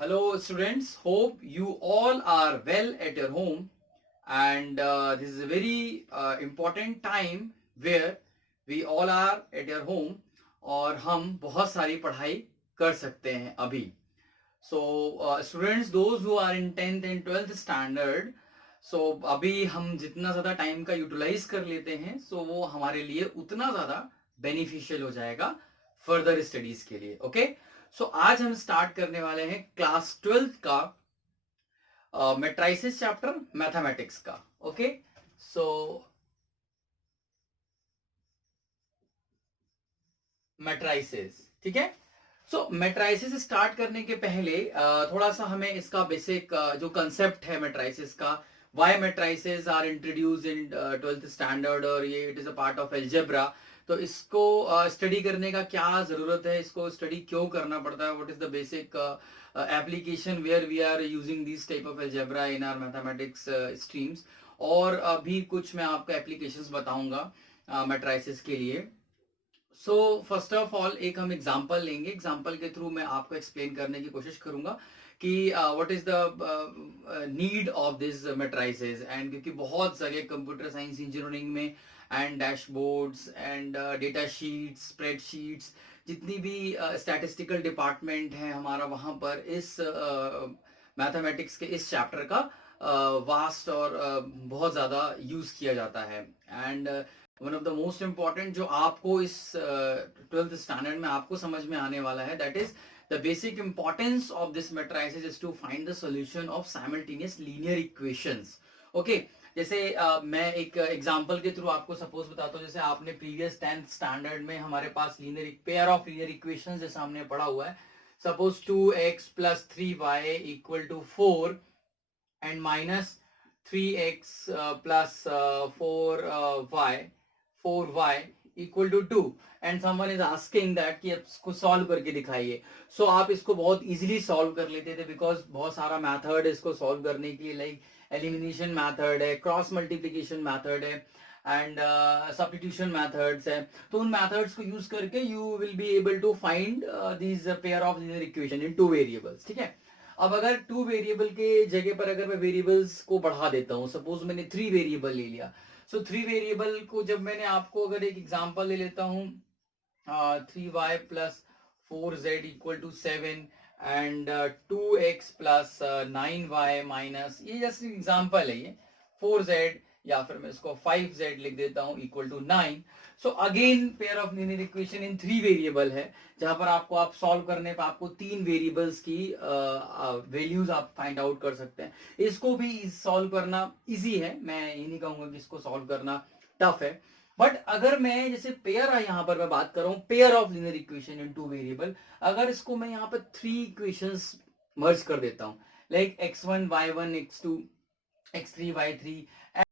Hello, students. Hope you all are well at your home. And this is a very important time where we all are at your home और हम बहुत सारी पढ़ाई कर सकते हैं अभी. So, students, those who are in 10th and 12th standard, so अभी हम जितना ज़्यादा टाइम का यूटिलाइज कर लेते हैं so वो हमारे लिए उतना ज़्यादा बेनिफिशियल हो जाएगा फर्दर स्टडीज के लिए. ओके, सो आज हम स्टार्ट करने वाले हैं क्लास 12th का मेट्राइसिस चैप्टर मैथमेटिक्स का. ओके, सो मेट्राइसिस, ठीक है. सो मेट्राइसिस स्टार्ट करने के पहले थोड़ा सा हमें इसका बेसिक जो कंसेप्ट है मेट्राइसिस का, why matrices are introduced in 12th standard और ये it is a part of algebra. तो इसको स्टडी करने का क्या जरूरत है, इसको स्टडी क्यों करना पड़ता है, what is the basic application where we are using this type of algebra in our mathematics streams. और अभी कुछ मैं आपको एप्लीकेशंस बताऊंगा मेट्राइसिस के लिए. सो फर्स्ट ऑफ ऑल एक हम एग्जांपल लेंगे, एग्जांपल के थ्रू मैं आपको एक्सप्लेन करने की कोशिश करूंगा कि what is the need of this matrices. And क्योंकि बहुत जगह कंप्यूटर साइंस इंजीनियरिंग में and dashboards and data sheets, spreadsheets, जितनी भी स्टैटिस्टिकल डिपार्टमेंट है हमारा, वहां पर इस मैथमेटिक्स के इस चैप्टर का वास्ट और बहुत ज़्यादा यूज़ किया जाता है. And one of the most important जो आपको इस 12th स्टैंडर्ड में आपको समझ में आने वाला है, that is the basic importance of this matrices is to find the solution of simultaneous linear equations. Okay, जैसे मैं एक एग्जांपल के थ्रू आपको सपोज बताता हूँ. जैसे आपने प्रीवियस 10th स्टैंडर्ड में हमारे पास linear pair of linear equations जैसा हमने पढ़ा हुआ है. Suppose 2x plus 3y equal to 4 and minus 3x plus 4y equal to 2 and someone is asking that कि इसको सॉल्व करके दिखाइए. सो आप इसको बहुत इजीली सॉल्व कर लेते थे बिकॉज बहुत सारा मैथड इसको सॉल्व करने की, लाइक एलिमिनेशन मैथड है, क्रॉस मल्टीप्लिकेशन मैथड है एंड सब्स्टिट्यूशन मैथड्स है. तो उन मैथड्स को यूज करके you will be able to find these pair of linear equation in two variables. ठीक है, अब अगर टू वेरिएबल के जगह पर अगर मैं वेरिएबल्स को बढ़ा देता हूं, सपोज मैंने थ्री वेरिएबल ले लिया. सो थ्री वेरिएबल को जब मैंने आपको अगर एक एग्जांपल ले लेता हूं, 3y plus 4z equal to 7 and 2x plus 9y minus, ये जस्ट एग्जांपल है, ये 4z या फिर मैं इसको 5z लिख देता हूं equal to 9. So again pair of linear equation in three variable है, जहां पर आपको आप सॉल्व करने पर आपको तीन वेरिएबल्स की वैल्यूज आप फाइंड आउट कर सकते हैं. इसको भी सॉल्व करना इजी है, मैं ये नहीं कहूंगा कि इसको सॉल्व करना टफ है. बट अगर मैं जैसे पेयर है, यहां पर मैं बात कर रहा हूं pair of linear equation in two variable, अगर इसको मैं यहाँ पर थ्री इक्वेशंस मर्ज कर देता हूं, like x1 y1 x2 x3 y3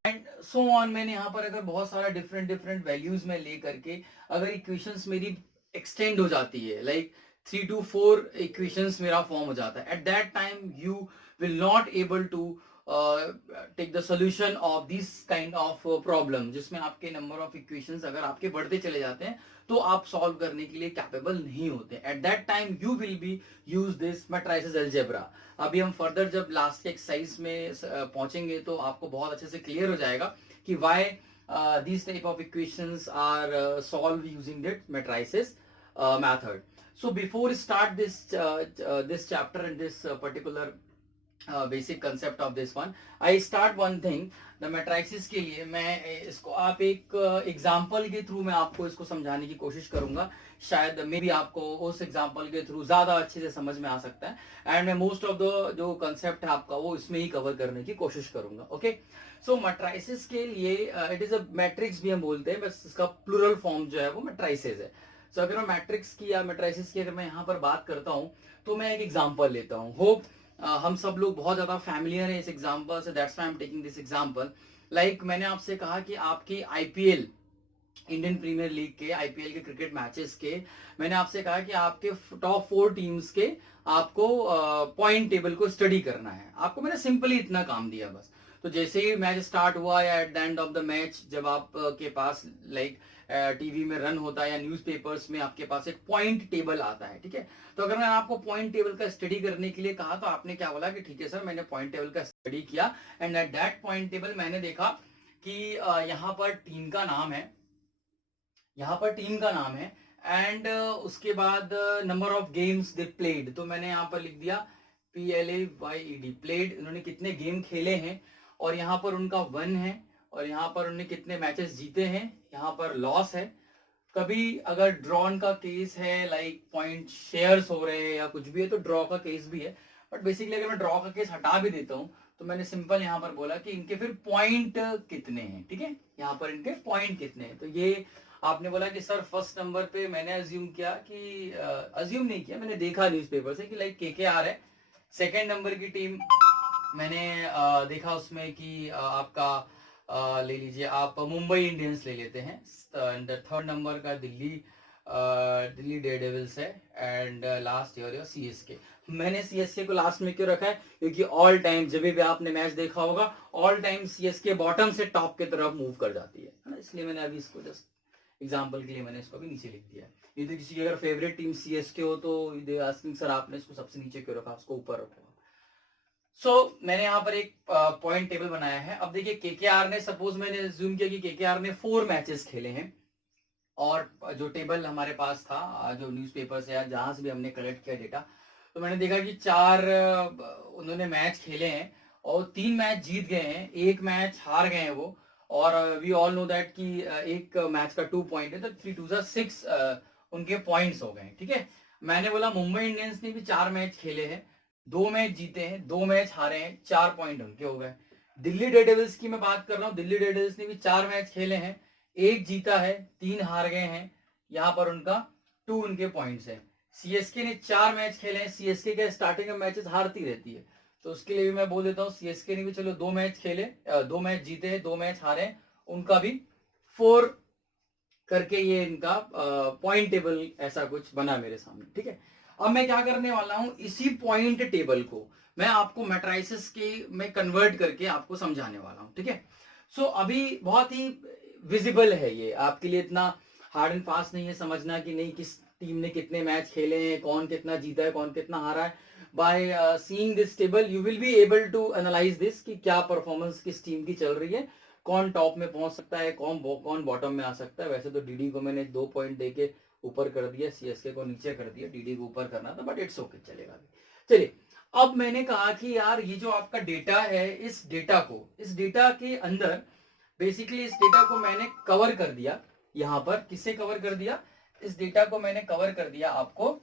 and so on. मैंने यहाँ पर अगर बहुत सारा डिफरेंट डिफरेंट वैल्यूज में ले करके अगर इक्वेशंस मेरी एक्सटेंड हो जाती है, लाइक 3 to 4 इक्वेशंस मेरा फॉर्म हो जाता है, at that time you will not able to take the solution of this kind of problem, जिसमें आपके नंबर ऑफ इक्वेशंस अगर आपके बढ़ते चले जाते हैं तो आप सॉल्व करने के लिए कैपेबल नहीं होते. Eight that time you will B use this matrices algebra. अभी हम फर्दर जब लास्ट के एक्सरसाइज में पहुंचेंगे तो आपको बहुत अच्छे से क्लियर हो जाएगा कि why these type of equations are solved using that matrices method. So before start this chapter and this particular basic concept of this one, I start one thing. The matrices के लिए मैं इसको आप एक example के through मैं आपको इसको समझाने की कोशिश करूंगा. शायद मे भी आपको उस एग्जाम्पल के थ्रू ज्यादा अच्छे से समझ में आ सकता है. एंड मैं मोस्ट ऑफ द जो कंसेप्ट है आपका वो इसमें ही कवर करने की कोशिश करूंगा. ओके, सो मैट्रिसेस के लिए इट इज अ मैट्रिक्स भी हम बोलते हैं, बस इसका प्लूरल फॉर्म जो है वो मैट्रिसेस है. सो अगर मैं मैट्रिक्स की या मैट्रिसेस की अगर मैं यहाँ पर बात करता हूँ तो मैं एक एग्जाम्पल लेता हूँ. होप हम सब लोग बहुत ज्यादा फैमिलियर है इस एग्जाम्पल से, that's why I am taking this example. Like मैंने आपसे कहा कि आपकी आईपीएल, इंडियन प्रीमियर लीग के आईपीएल के क्रिकेट मैचेस के, मैंने आपसे कहा कि आपके टॉप 4 टीम्स के आपको पॉइंट टेबल को स्टडी करना है. आपको मैंने सिंपली इतना काम दिया बस. तो जैसे ही मैच स्टार्ट हुआ या at the end of the match जब आप के पास लाइक टीवी में रन होता है या न्यूज़पेपर्स में आपके पास एक पॉइंट टेबल आता है, ठीक है। तो अगर मैंने आपको पॉइंट टेबल का स्टडी करने के लिए कहा तो आपने क्या बोला कि ठीक है सर, मैंने पॉइंट टेबल का स्टडी किया and at that point table मैंने देखा कि यहाँ पर टीम का नाम है, यहाँ पर टीम का नाम है एंड उसके बाद number of games they played, तो मैंने यहाँ पर लिख दिया PLAYED प्लेड, इन्होंने कितने गेम खेले हैं और यहाँ पर उनका 1 है और यहाँ पर उन्होंने कितने मैचेस जीते हैं, यहाँ पर लॉस है। कभी अगर ड्रॉन का केस है, लाइक पॉइंट शेयर्स हो रहे हैं या कुछ भी है, तो ड्रॉ का केस भी है। बट बेसिकली अगर मैं ड्रॉ का केस हटा भी देता हूँ तो मैंने सिंपल यहाँ पर बोला कि इनके फिर पॉइंट कितने हैं, ठीक है, यहाँ पर इनके पॉइंट कितने हैं। तो ये आपने बोला कि सर फर्स्ट नंबर पे मैंने अज्यूम किया कि अज्यूम नहीं किया, मैंने देखा न्यूज़पेपर से कि लाइक KKR है। सेकेंड नंबर की टीम मैंने देखा उसमें कि आपका ले लीजिए आप मुंबई इंडियंस ले लेते हैं। थर्ड नंबर का दिल्ली डेयरडेविल्स है एंड लास्ट ईयर CSK। मैंने CSK को लास्ट में क्यों रखा है, क्योंकि ऑल टाइम जब भी आपने मैच देखा होगा ऑल टाइम CSK बॉटम से टॉप की तरफ मूव कर जाती है ना, इसलिए मैंने अभी इसको जस्ट एग्जांपल के लिए मैंने इसको भी नीचे लिख दिया। ये तो किसी की अगर फेवरेट टीम CSK हो तो दे आस्किंग सर आपने इसको सबसे नीचे क्यों रखा, उसको ऊपर रखो। मैंने यहाँ पर एक पॉइंट टेबल बनाया है। अब देखिए KKR ने, सपोज मैंने अज्यूम किया कि KKR ने 4 मैचेस खेले हैं और जो टेबल हमारे पास था, जो न्यूज़पेपर से या जहां से भी हमने कलेक्ट किया डेटा, तो मैंने देखा कि 4 उन्होंने मैच खेले हैं और 3 मैच जीत गए हैं, 1 मैच हार गए हैं वो। और वी ऑल नो दैट कि एक मैच का 2 पॉइंट है, तो 3 2 6 उनके पॉइंट्स हो गए, ठीक है। मैंने बोला मुंबई इंडियंस ने भी 4 मैच खेले हैं, 2 मैच जीते हैं, 2 मैच हारे हैं, 4 पॉइंट उनके हो गए। दिल्ली डेयरडेविल्स की मैं बात कर रहा हूँ, दिल्ली डेयरडेविल्स ने भी 4 मैच खेले हैं, 1 जीता है, 3 हार गए हैं, यहाँ पर उनका 2 उनके पॉइंट्स है। CSK ने 4 मैच खेले हैं, CSK के स्टार्टिंग में मैचेस हारती रहती है, तो उसके लिए भी मैं बोल देता हूँ CSK ने भी चलो 2 मैच खेले, 2 मैच जीते हैं, 2 मैच हारे, उनका भी 4 करके ये इनका पॉइंट टेबल ऐसा कुछ बना मेरे सामने, ठीक है। अब मैं क्या करने वाला हूं, इसी पॉइंट टेबल को मैं आपको मैट्राइसेस के में कन्वर्ट करके आपको समझाने वाला हूं, ठीक है। अभी बहुत ही विजिबल है, ये आपके लिए इतना हार्ड एंड फास्ट नहीं है समझना कि नहीं किस टीम ने कितने मैच खेले हैं, कौन कितना जीता है, कौन कितना हारा है। By seeing this table you will be able to analyse this कि क्या परफॉर्मेंस किस टीम की चल रही है, कौन टॉप में पहुंच सकता है, कौन बॉटम में आ सकता है। वैसे तो DD को मैंने 2 पॉइंट देके ऊपर कर दिया, CSK को नीचे कर दिया, DD को ऊपर करना था, बट इट्स ओके, चलेगा। चलिए, अब मैंने कहा कि यार ये जो आपका डेटा है, इस डेटा के अंदर बेसिकली इस डेटा को मैंने कवर कर दिया। यहाँ पर किससे कवर कर दिया, इस डेटा को मैंने कवर कर दिया आपको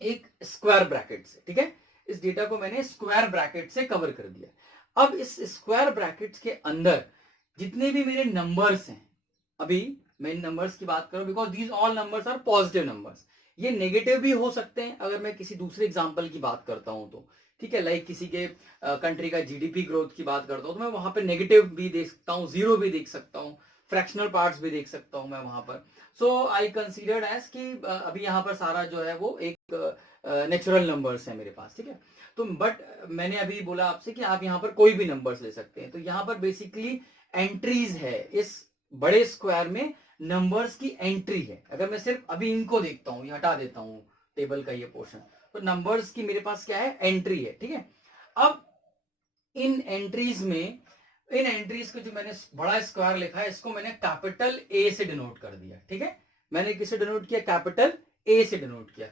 एक स्क्वायर ब्रैकेट से, ठीक है। इस डेटा को मैंने स्क्वायर ब्रैकेट से कवर कर दिया। अब इस स्क्वायर ब्रैकेट के अंदर जितने भी मेरे नंबर्स हैं, अभी मैं इन नंबर्स की बात करूं because these all numbers are positive numbers, ये नेगेटिव भी हो सकते हैं अगर मैं किसी दूसरे एग्जांपल की बात करता हूं तो, ठीक है। लाइक किसी के कंट्री का GDP ग्रोथ की बात करता हूं तो मैं वहां पे नेगेटिव भी देख सकता हूं, 0 भी देख सकता हूं, फ्रैक्शनल पार्ट्स भी देख सकता हूं मैं वहां पर। आई कंसीडर्ड एज कि अभी यहाँ पर सारा जो है वो एक नेचुरल नंबर्स है मेरे पास, ठीक है। तो बट मैंने अभी बोला आपसे कि आप यहाँ पर कोई भी नंबर्स ले सकते हैं, तो यहाँ पर बेसिकली एंट्रीज है, इस बड़े स्क्वायर में नंबर्स की एंट्री है। अगर मैं सिर्फ अभी इनको देखता हूँ, ये हटा देता हूँ टेबल का ये पोर्शन, तो नंबर्स की मेरे पास क्या है, एंट्री है, ठीक है। अब इन एंट्रीज को जो मैंने बड़ा स्क्वायर लिखा है, इसको मैंने कैपिटल A से डिनोट कर दिया, ठीक है। मैंने किसे डिनोट किया, कैपिटल A से डिनोट किया।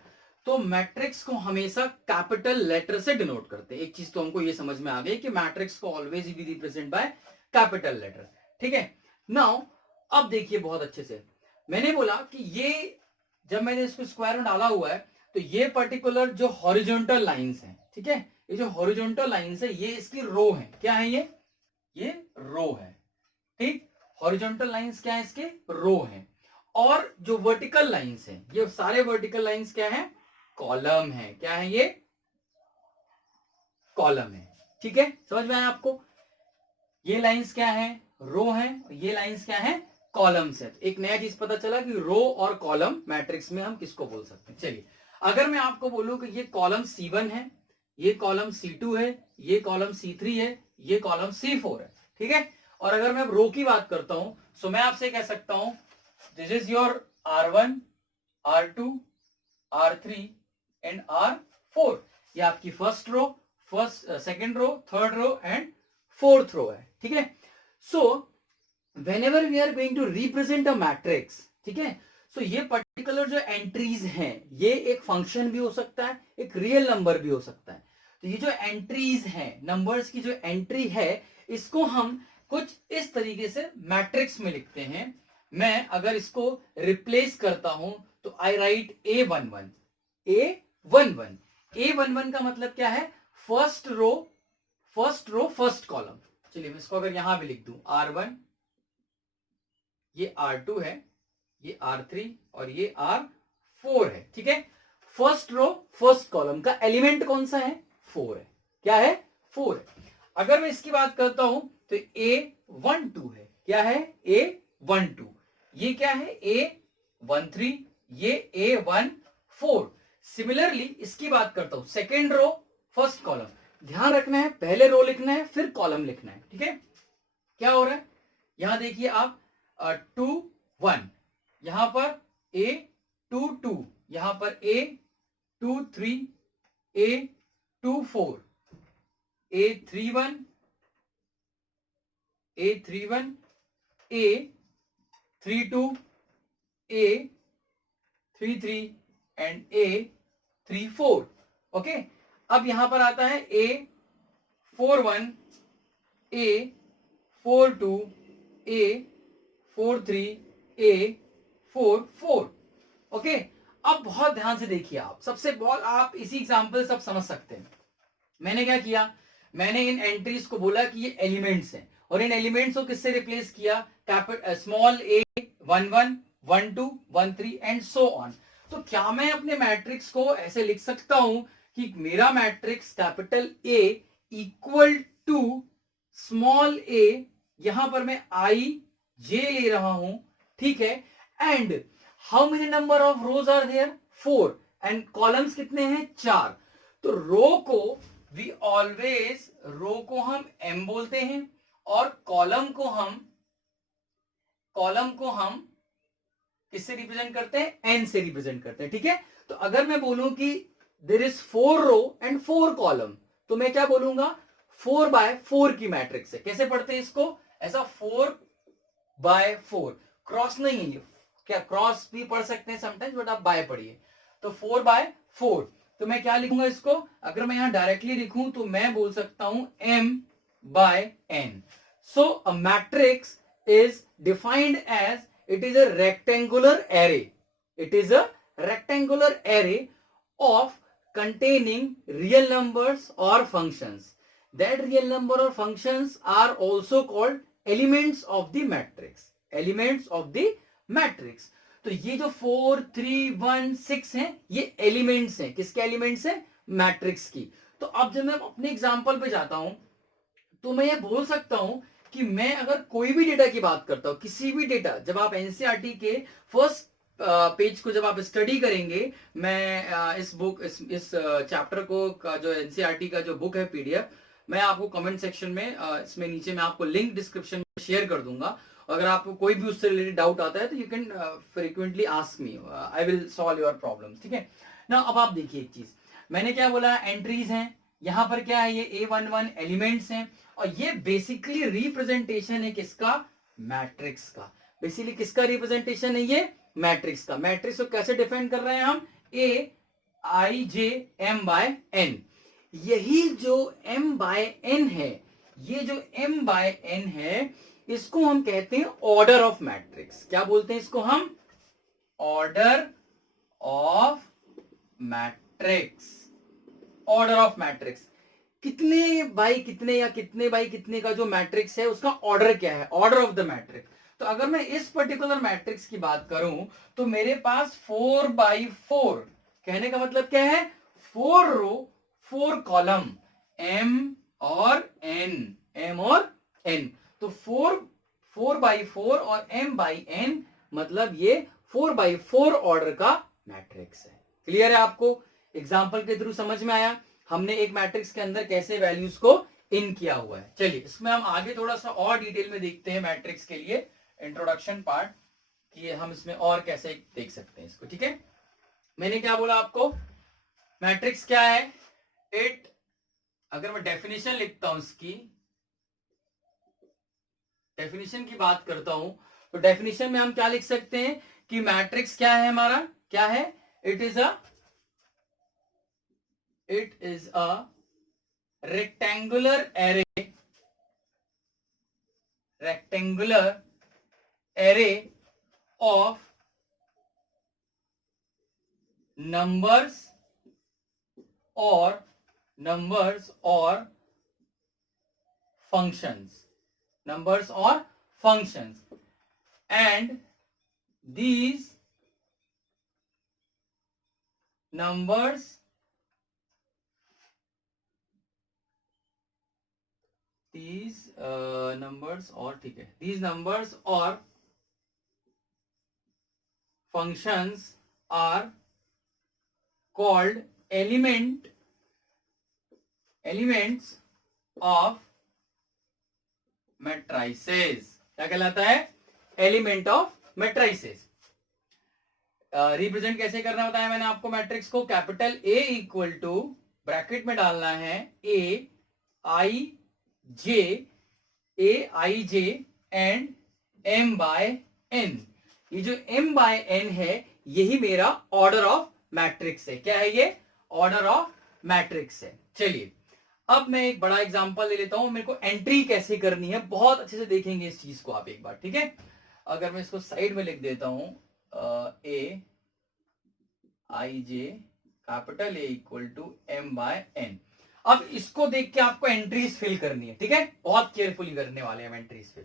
तो मैट्रिक्स को हमेशा कैपिटल लेटर से डिनोट करते हैं। एक चीज तो हमको ये समझ में आ गई कि मैट्रिक्स को always be represent by capital letter, ठीक है। नाउ अब देखिए बहुत अच्छे से, मैंने बोला कि ये जब मैंने इसको स्क्वायर में डाला हुआ है तो ये पर्टिकुलर जो हॉरिजॉन्टल लाइंस हैं, ठीक है, ये जो हॉरिजॉन्टल लाइंस है ये इसकी रो है। क्या है ये रो है, ठीक। हॉरिजॉन्टल लाइंस क्या है, इसके रो है। और जो वर्टिकल लाइंस हैं, ये सारे वर्टिकल लाइंस क्या है, कॉलम है। क्या है ये, कॉलम है, ठीक है। समझ में आया आपको, ये लाइंस क्या है, रो है, ये लाइंस क्या है, कॉलम्स है। एक नया चीज पता चला कि रो और कॉलम मैट्रिक्स में हम किसको बोल सकते हैं। चलिए, अगर मैं आपको बोलूं कि ये कॉलम C1 है, ये कॉलम C2 है, ये कॉलम C3 है, ये कॉलम C4 है, ठीक है। और अगर मैं रो की बात करता हूं तो मैं आपसे कह सकता हूं this is your R1, R2, R3 and R4। ये आपकी first row, second row, third row and fourth row है, ठीक है। सो whenever we are going to represent a matrix, ठीक है, सो ये पर्टिकुलर जो एंट्रीज हैं ये एक फंक्शन भी हो सकता है, एक रियल नंबर भी हो सकता है। तो ये जो एंट्रीज हैं, नंबर्स की जो एंट्री है, इसको हम कुछ इस तरीके से मैट्रिक्स में लिखते हैं। मैं अगर इसको रिप्लेस करता हूं तो आई राइट A11, A11, A11 का मतलब क्या है, फर्स्ट रो फर्स्ट कॉलम। चलिए मैं इसको अगर यहां भी लिख दूं, R1, ये R2 है, ये R3 और ये R4 है, ठीक है। फर्स्ट रो फर्स्ट कॉलम का एलिमेंट कौन सा है, 4 है। क्या है, 4 है। अगर मैं इसकी बात करता हूं तो A12 है। क्या है, A12। ये क्या है, A13, ये A14। सिमिलरली इसकी बात करता हूं, सेकेंड रो फर्स्ट कॉलम। ध्यान रखना है, पहले रो लिखना है फिर कॉलम लिखना है, ठीक है। क्या हो रहा है, यहां देखिए आप, 2 1, यहां पर A22, यहां पर A23, A24, A31, A31, A32, A33 and A34। Okay, अब यहां पर आता है A41, A42, A43, A44। Okay, अब बहुत ध्यान से देखिए आप, सबसे बहुत आप इसी एग्जांपल से आप समझ सकते हैं। मैंने क्या किया, मैंने इन एंट्रीज को बोला कि ये एलिमेंट्स हैं, और इन एलिमेंट्स को किससे रिप्लेस किया, small a 11, 12, 13 and so on. तो क्या मैं अपने मैट्रिक्स को ऐसे लिख सकता हूं कि मेरा matrix capital A equal to small a, यहां पर मैं ij ले रहा हूं, ठीक है, and how many number of rows are there, 4, and columns कितने हैं, 4। तो रो को वी ऑलवेज, रो को हम m बोलते हैं और कॉलम को हम किससे रिप्रेजेंट करते हैं, n से रिप्रेजेंट करते हैं, ठीक है। तो अगर मैं बोलूं कि there is 4 row and 4 column, तो मैं क्या बोलूंगा, 4x4 की मैट्रिक्स है। कैसे पढ़ते हैं इसको, ऐसा 4x4, क्रॉस नहीं है, क्या क्रॉस भी पढ़ सकते हैं समटाइम्स, बट आप बाय पढ़िए। तो 4x4, तो मैं क्या लिखूंगा इसको, अगर मैं यहां डायरेक्टली लिखूं तो मैं बोल सकता हूं m/n। So a matrix is defined as, it is a rectangular array, it is a rectangular array of containing real numbers or functions. That real number or functions are also called elements of the matrix, elements of the matrix. तो ये जो 4 3 1 6 हैं, ये elements हैं, किसके elements हैं, matrix की। तो अब जब मैं अपने एग्जांपल पे जाता हूं तो मैं ये बोल सकता हूं कि मैं अगर कोई भी डेटा की बात करता हूं, किसी भी डेटा, जब आप एनसीईआरटी के फर्स्ट पेज को जब आप स्टडी करेंगे, मैं इस बुक इस चैप्टर को का जो एनसीईआरटी का जो बुक है पीडीएफ, मैं आपको कमेंट सेक्शन में इसमें नीचे मैं आपको लिंक डिस्क्रिप्शन में शेयर कर दूंगा। अगर आपको कोई भी उससे रिलेटेड डाउट आता है तो you can frequently ask me, I will solve your problems, ठीक है ना। अब आप देखिए एक चीज, मैंने क्या बोला, एंट्रीज हैं, यहां पर क्या है, ये A11 एलिमेंट्स हैं, और ये बेसिकली रिप्रेजेंटेशन है किसका, मैट्रिक्स का। बेसिकली किसका रिप्रेजेंटेशन है, ये मैट्रिक्स का। मैट्रिक्स को कैसे डिफाइन कर रहे हैं हम, Aij m/n। यही जो m/n है, ये जो m/n है, इसको हम कहते हैं ऑर्डर ऑफ मैट्रिक्स। क्या बोलते हैं इसको हम, order of matrix. Order of matrix, कितने बाई कितने या कितने बाई कितने का जो मैट्रिक्स है उसका ऑर्डर क्या है, ऑर्डर ऑफ द मैट्रिक्स। तो अगर मैं इस पर्टिकुलर मैट्रिक्स की बात करूं तो मेरे पास 4x4, कहने का मतलब क्या है, 4 रो 4 कॉलम, m और n। तो 4x4 और m/n, मतलब ये 4x4 ऑर्डर का मैट्रिक्स है। क्लियर है आपको, एग्जाम्पल के थ्रू समझ में आया हमने एक मैट्रिक्स के अंदर कैसे वैल्यूज को इन किया हुआ है। चलिए इसमें हम आगे थोड़ा सा और डिटेल में देखते हैं मैट्रिक्स के लिए इंट्रोडक्शन पार्ट, कि हम इसमें और कैसे देख सकते हैं इसको, ठीक है। मैंने क्या बोला आपको, मैट्रिक्स क्या है, इट, अगर मैं डेफिनेशन लिखता हूं इसकी, डेफिनेशन की बात करता हूं, तो डेफिनेशन में हम क्या लिख सकते हैं कि मैट्रिक्स क्या है हमारा, क्या है, it is a rectangular array of numbers or functions, and these numbers और, ठीक है, these numbers or functions are called elements of matrices. क्या कहलाता है, एलिमेंट ऑफ मैट्रिसेस। रिप्रेजेंट कैसे करना बताया मैंने आपको मैट्रिक्स को, capital A equal to, bracket में डालना है a I j and m by n. ये जो m बाय n है यही मेरा ऑर्डर ऑफ मैट्रिक्स है। क्या है ये, ऑर्डर ऑफ मैट्रिक्स है। चलिए अब मैं एक बड़ा एग्जांपल ले लेता हूं, मेरे को एंट्री कैसे करनी है बहुत अच्छे से देखेंगे इस चीज को आप एक बार, ठीक है। अगर मैं इसको साइड में लिख देता हूं, a I j capital A equal to m by N. अब इसको देख के आपको एंट्रीज फिल करनी है, ठीक है, बहुत केयरफुली करने वाले हैं एंट्रीज फिल।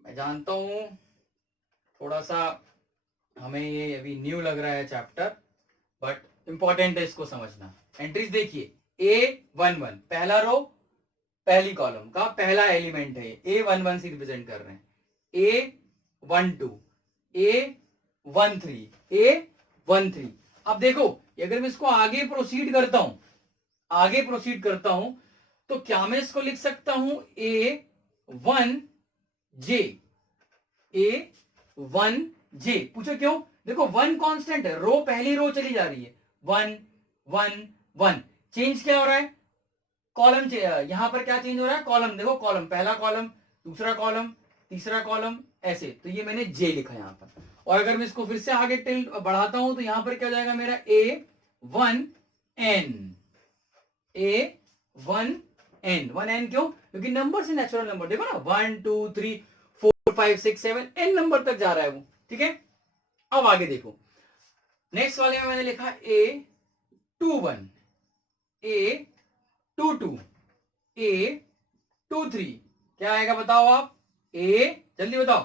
मैं जानता हूं थोड़ा सा हमें ये अभी न्यू लग रहा है चैप्टर, बट इंपॉर्टेंट है इसको समझना। एंट्रीज देखिए, A11 पहला रो पहली कॉलम का पहला एलिमेंट है, A11 से रिप्रेजेंट कर रहे हैं, A12 A13 A13। अब देखो अगर मैं इसको आगे प्रोसीड करता हूं तो क्या मैं इसको लिख सकता हूं A1J। पूछो क्यों, देखो 1 कांस्टेंट है, रो पहली रो चली जा रही है, 1 1 1। चेंज क्या हो रहा है, कॉलम, यहां पर क्या चेंज हो रहा है, कॉलम, देखो कॉलम, पहला कॉलम, दूसरा कॉलम, तीसरा कॉलम, ऐसे, तो ये मैंने जे लिखा यहां पर। और अगर मैं इसको फिर से आगे टिल्ट बढ़ाता हूं तो यहां पर क्या हो जाएगा मेरा A1N। A1N क्यों, क्योंकि नंबर से नेचुरल नंबर, देखो ना 1 2 3 4 5 6 7 N नंबर तक जा रहा है वो, ठीक है। अब आगे देखो, नेक्स्ट वाले में मैंने लिखा A21 A22 A23, क्या आएगा बताओ आप, A, जल्दी बताओ,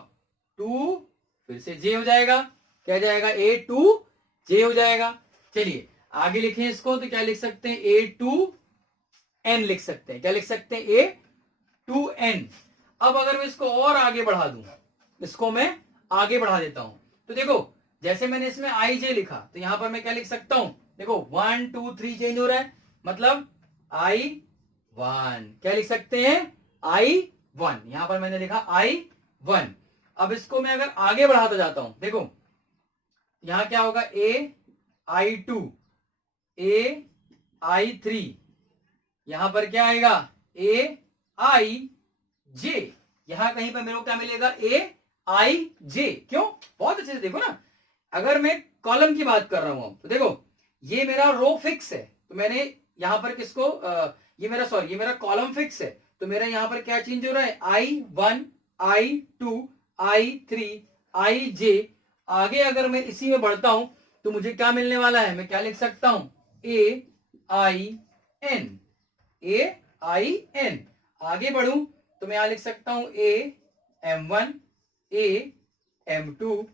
2 फिर से J हो जाएगा, क्या जाएगा A2J हो जाएगा। चलिए आगे लिखें इसको, तो क्या लिख सकते हैं, A2N लिख सकते हैं, क्या लिख सकते हैं, A2N। अब अगर मैं इसको और आगे बढ़ा दूं, इसको मैं आगे बढ़ा देता हूं, तो देखो जैसे मैंने इसमें IJ लिखा तो यहां पर मैं क्या लिख सकता हूं, देखो 1 2 3 चेंज हो रहा है, मतलब I1, क्या लिख सकते हैं, I1, यहां पर मैंने लिखा I1। अब इसको मैं अगर आगे बढ़ाता जाता हूं, देखो यहां क्या होगा, AI2 AI3, यहां पर क्या आएगा, AIJ, यहां कहीं पर मेरे को क्या मिलेगा, AIJ। क्यों, बहुत अच्छे से देखो ना, अगर मैं कॉलम की बात कर रहा हूं तो देखो ये मेरा रो फिक्स है, तो मैंने यहां पर किसको, ये मेरा कॉलम फिक्स है, तो मेरा यहां पर क्या चेंज हो रहा है, I1 I2 I3 IJ। आगे अगर मैं इसी में बढ़ता हूं तो मुझे क्या मिलने वाला है, मैं क्या लिख सकता हूं, AIN AIN। आगे बढ़ूं तो मैं यहां लिख सकता हूं AM1 AM2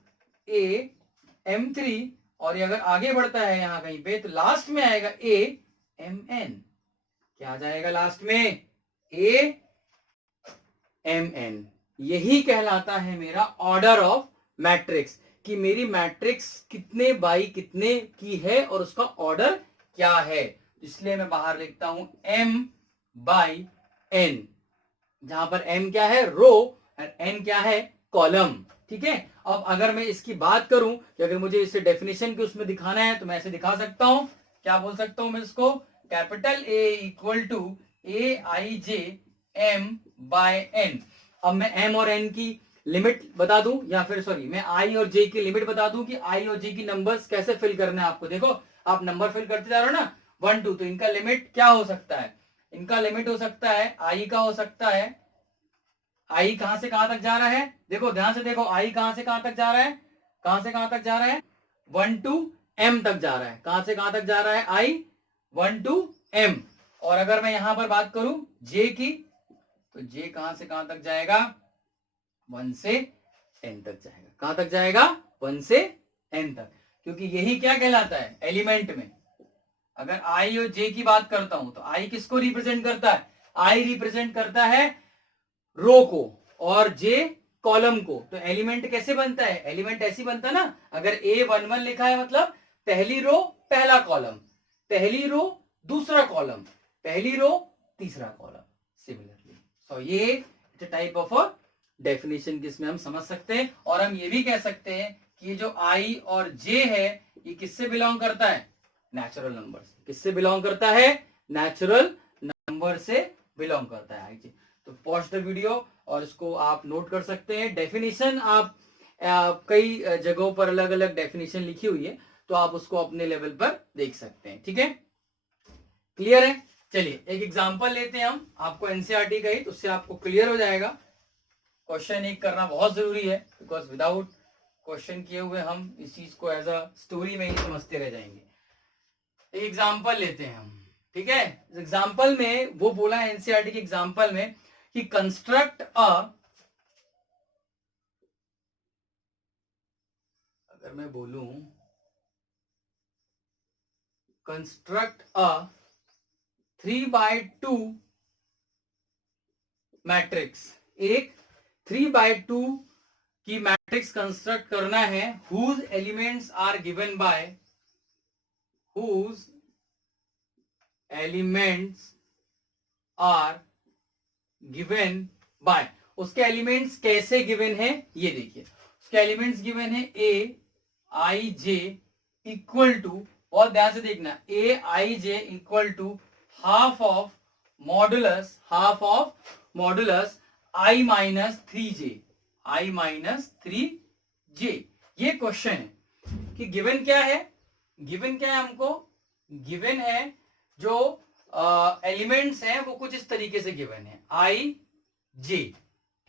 AM3, और ये अगर आगे बढ़ता है यहां कहीं पे तो लास्ट में आएगा AMN। क्या आ जाएगा लास्ट में, AMN। यही कहलाता है मेरा ऑर्डर ऑफ मैट्रिक्स, कि मेरी मैट्रिक्स कितने बाई कितने की है और उसका ऑर्डर क्या है। इसलिए मैं बाहर लिखता हूं M/N, जहां पर M क्या है, रो, और N क्या है, कॉलम, ठीक है। अब अगर मैं इसकी बात करूं कि अगर मुझे इसे डेफिनेशन के उसमें दिखाना है तो मैं ऐसे दिखा सकता हूं, क्या बोल सकता हूं मैं इसको, capital A equal to A I J M by N. अब मैं एम और एन की लिमिट बता दूं, या फिर सॉरी मैं आई और जे की लिमिट बता दूं कि आई और जे की नंबर्स कैसे फिल करना है आपको। देखो आप नंबर फिल करते जा रहे हो ना 1 2, तो इनका लिमिट क्या हो सकता है, इनका लिमिट हो सकता है आई का, हो सकता है आई कहां से कहां तक जा रहा है, देखो ध्यान से देखो, आई कहां से कहां तक जा रहा है, कहां से कहां तक जा रहा है, 1 टू एम तक जा रहा है, कहां से कहां तक जा रहा है आई 1 टू एम। और अगर मैं यहां पर बात करूं जे की, तो जे कहां से कहां तक जाएगा, 1 से n तक जाएगा, कहां तक जाएगा 1 से n तक, क्योंकि यही क्या कहलाता है एलिमेंट में। अगर आई और जे की बात करता हूं तो आई किसको रिप्रेजेंट करता है, आई रिप्रेजेंट करता है रो को और जे कॉलम को। तो एलिमेंट कैसे बनता है, एलिमेंट ऐसी बनता है ना, अगर A11 लिखा है मतलब पहली रो पहला कॉलम, पहली रो दूसरा कॉलम, पहली रो तीसरा कॉलम, सिमिलरली। सो ये टाइप ऑफ डेफिनेशन जिसमें हम समझ सकते हैं। और हम ये भी कह सकते हैं कि जो आई और जे है ये किससे बिलोंग करता है, नेचुरल नंबर से। किससे बिलोंग करता है, नेचुरल नंबर से बिलोंग करता है आई जे। तो पॉज द वीडियो और इसको आप नोट कर सकते हैं। डेफिनेशन आप कई जगहों पर अलग अलग डेफिनेशन लिखी हुई है, तो आप उसको अपने लेवल पर देख सकते हैं। ठीक है, क्लियर है। चलिए एक एग्जांपल लेते हैं हम, आपको एनसीईआरटी का ही, तो उससे आपको क्लियर हो जाएगा। क्वेश्चन एक करना बहुत जरूरी है, बिकॉज विदाउट क्वेश्चन किए हुए हम इस चीज को एज अ स्टोरी में ही समझते रह जाएंगे। एक एग्जांपल लेते हैं हम, ठीक है। एग्जांपल में वो बोला है एनसीईआरटी के एग्जांपल में कि कंस्ट्रक्ट अगर मैं बोलूं कंस्ट्रक्ट अ 3/2 मैट्रिक्स, एक 3/2 की मैट्रिक्स कंस्ट्रक्ट करना है, whose elements are given by, whose elements are given by, उसके एलिमेंट्स कैसे गिवन है ये देखिए। उसके एलिमेंट्स गिवन है a I j equal to, बहुत ध्यान से देखना, a I j equal to half of modulus i minus 3j, i minus 3j। ये क्वेश्चन है कि गिवन क्या है, गिवन क्या है हमको, गिवन है जो एलिमेंट्स हैं वो कुछ इस तरीके से गिवन है, आई जे,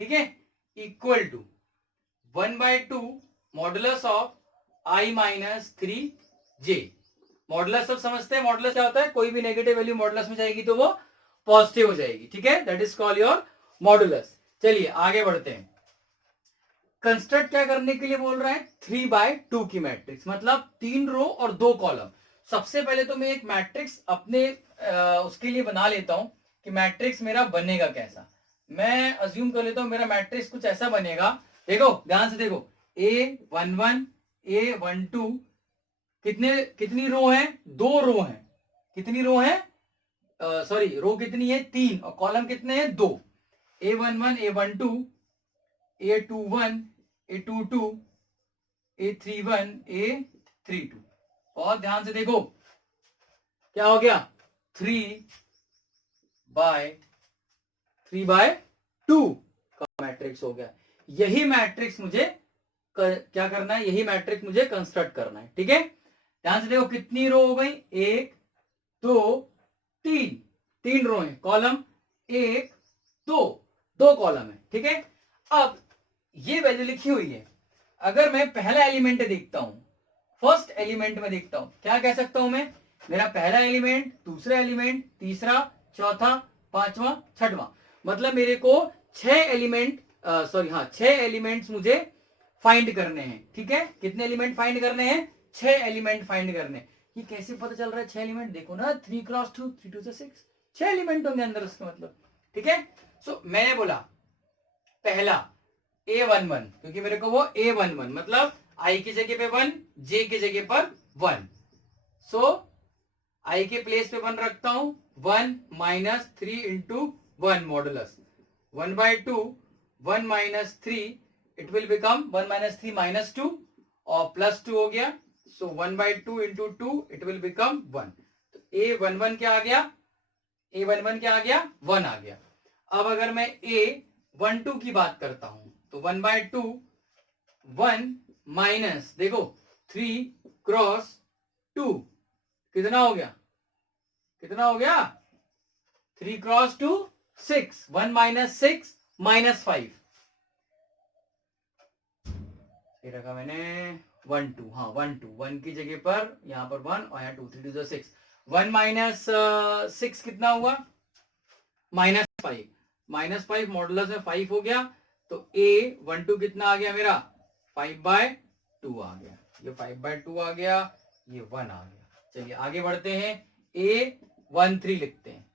ठीक है, equal to 1/2 modulus of I minus 3j। Modulus सब समझते हैं, मॉडुलस क्या होता है, कोई भी नेगेटिव वैल्यू मॉडुलस में जाएगी तो वो पॉजिटिव हो जाएगी, ठीक है, that is called your modulus. चलिए आगे बढ़ते हैं। कंस्ट्रक्ट क्या करने के लिए बोल रहा है, 3/2 की मैट्रिक्स, मतलब 3 रो और 2 कॉलम। सबसे पहले तो मैं एक मैट्रिक्स अपने उसके लिए बना लेता हूं कि मैट्रिक्स मेरा बनेगा कैसा। मैं अज्यूम कर लेता हूं मेरा मैट्रिक्स कुछ ऐसा बनेगा, देखो ध्यान से देखो, A11 A12 कितनी रो है, 2 रो है, कितनी रो है, सॉरी रो कितनी है 3, और कॉलम कितने हैं 2, A11 A12 A21 A22 A31 A32। बहुत ध्यान से देखो क्या हो गया, 3/2 का मैट्रिक्स हो गया। यही मैट्रिक्स मुझे क्या करना है, यही मैट्रिक्स मुझे कंस्ट्रक्ट करना है, ठीक है। ध्यान से देखो कितनी रो हो गई, 1 2 3, 3 रो है, कॉलम 1 2, 2 कॉलम है, ठीक है। अब ये वैल्यू लिखी हुई है, अगर मैं पहला एलिमेंट देखता हूं, फर्स्ट एलिमेंट में देखता हूं, क्या कह सकता हूं मैं, मेरा पहला एलिमेंट, दूसरा एलिमेंट, तीसरा, चौथा, पांचवा, छठवां, मतलब मेरे को 6 एलिमेंट, सॉरी हाँ 6 एलिमेंट्स मुझे फाइंड करने हैं, ठीक है। कितने एलिमेंट फाइंड करने हैं, 6 एलिमेंट फाइंड करने। ये कैसे पता चल रहा है 6 एलिमेंट, देखो ना 3 क्रॉस 2 3 2 6, 6 एलिमेंट होंगे अंदर उसका मतलब, ठीक है। सो मैंने बोला पहला A11, क्योंकि मेरे को वो A11 मतलब आई की जगह पे 1, जे की जगह पर 1, सो आई के प्लेस पे 1 रखता हूं, 1 minus 3 into 1 modulus 1/2, 1 minus 3 it will become 1 minus 3 minus 2 और प्लस 2 हो गया. सो 1/2 इंटू 2 इट विल बिकम 1. तो A11 क्या आ गया? A11 क्या आ गया? 1 आ गया. अब अगर मैं A12 की बात करता हूं तो 1/2 1 माइनस देखो 3 क्रॉस 2 कितना हो गया? कितना हो गया? 3 क्रॉस 2 6. 1 minus 6 minus 5. ये रखा मैंने 1 2. हाँ 1 2. 1 की जगह पर यहां पर 1 और यहाँ 2. 3 2 6. 1 माइनस 6 कितना हुआ? माइनस 5. माइनस 5 मॉडुलस में 5 हो गया. तो A12 कितना आ गया मेरा? 5/2 आ गया. ये 5/2 आ गया. ये 1 आ गया. चलिए आगे बढ़ते हैं. A13 लिखते हैं.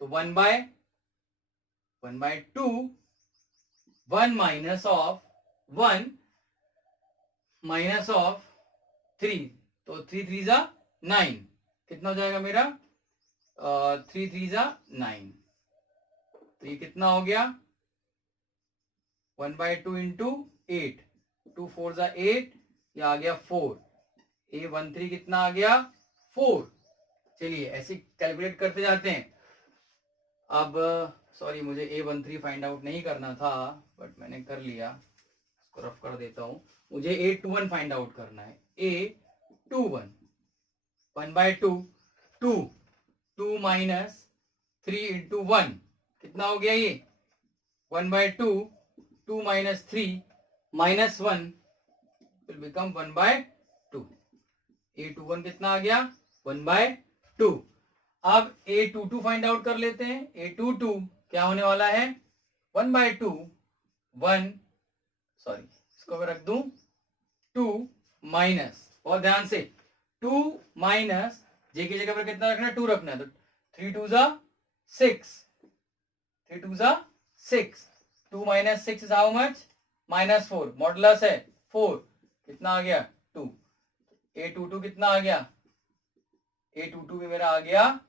तो 1/2 1 माइनस ऑफ 1 माइनस ऑफ 3. तो 3 3 जा 9. कितना हो जाएगा मेरा? 3 3 जा 9. तो ये कितना हो गया? 1/2 इंटू 8. 2 4 जा 8. ये आ गया 4. A13 कितना आ गया? 4. चलिए ऐसे कैलकुलेट करते जाते हैं. अब सॉरी मुझे A13 फाइंड आउट नहीं करना था बट मैंने कर लिया. इसको रफ कर देता हूं. मुझे A21 फाइंड आउट करना है. A21 1/2 2 2 माइनस 3 इंटू 1 कितना हो गया? ये 1/2 2 minus 3 minus 1 will become 1/2. A21 कितना आ गया? 1/2. अब A22 फाइंड आउट कर लेते हैं. A22 क्या होने वाला है? 1/2 1 सॉरी इसको मैं रख दूं 2 माइनस. और ध्यान से 2 माइनस जे की जगह पर कितना रखना है? 2 रखना है. तो 3 2 जा 6. 3 2 जा 6. 2 minus 6 is how much? Minus 4. Modulus है 4. कितना आ गया? 2. A22 कितना आ गया? A22 भी मेरा आ गया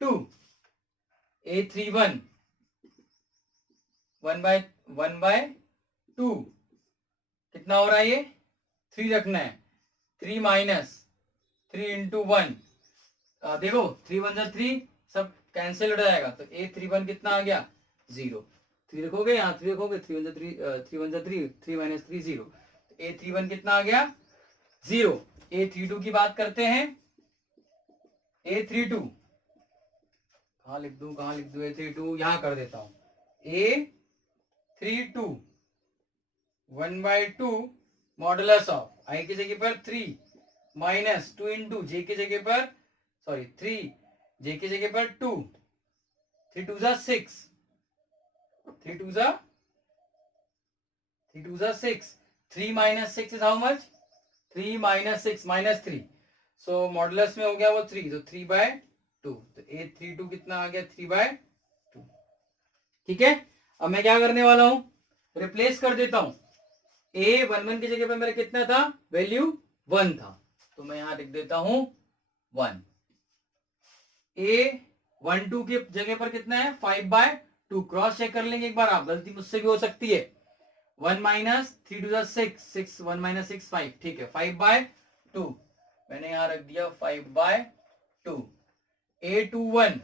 2. A31 1/2 कितना हो रहा है? ये 3 रखना है. 3 माइनस 3 इंटू 1. देखो 3 1 जा 3 सब कैंसिल हो जाएगा. तो A31 कितना आ गया? 0. 3 रखोगे यहाँ 3 रखोगे 3 1 जा 3 3 1 जा 3 3 माइनस 3 0. A31 कितना आ गया? 0. A32 की बात करते हैं. A32 कहाँ लिख दूं A32 यहां कर देता हूं. A32 1/2 मॉडुलस ऑफ आई की जगह पर 3 माइनस 2 इंटू जे की जगह पर सॉरी 3 जे की जगह पर 2. 3 2 जा 6. 3 2 जा 6. 3 minus 6 is how much? 3 minus 6 minus 3. So modulus में हो गया वो 3. तो 3/2. तो A32 कितना आ गया? 3/2. ठीक है. अब मैं क्या करने वाला हूं? रिप्लेस कर देता हूं. A11 की जगह पे मेरा कितना था? वैल्यू 1 था. तो मैं यहां लिख देता हूं 1. A12 की जगह पर कितना है? 5/2. क्रॉस चेक कर लेंगे एक बार आप. गलती मुझसे भी हो सकती है. 1 माइनस 3 2 6 6 1 माइनस 6 5. ठीक है 5/2. मैंने यहां रख दिया 5/2. A21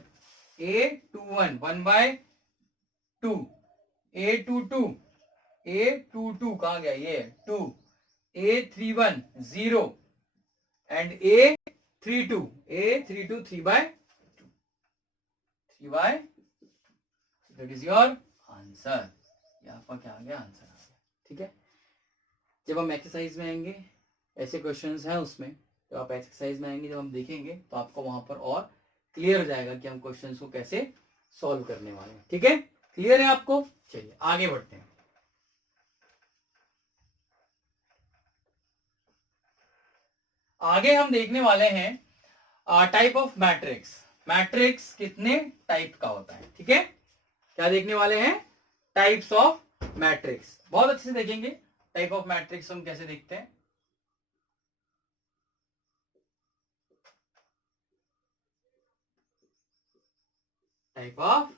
1/2. A22 कहाँ गया? ये 2. A31 0 and A32 3/2. That is your answer. ये आपका क्या आ गया? आंसर आ गया. ठीक है. जब हम एक्सरसाइज में आएंगे ऐसे क्वेश्चंस हैं उसमें. तो आप एक्सरसाइज में आएंगे जब हम देखेंगे तो आपको वहां पर और क्लियर हो जाएगा कि हम क्वेश्चंस को कैसे सॉल्व करने वाले हैं. ठीक है. क्लियर है आपको? चलिए आगे बढ़ते हैं. आगे हम देखने वाले हैं टाइप ऑफ मैट्रिक्स. मैट्रिक्स कितने टाइप का होता है? ठीक है. क्या देखने वाले हैं? Types of matrix. बहुत अच्छे से देखेंगे टाइप ऑफ मैट्रिक्स हम कैसे देखते हैं. Type of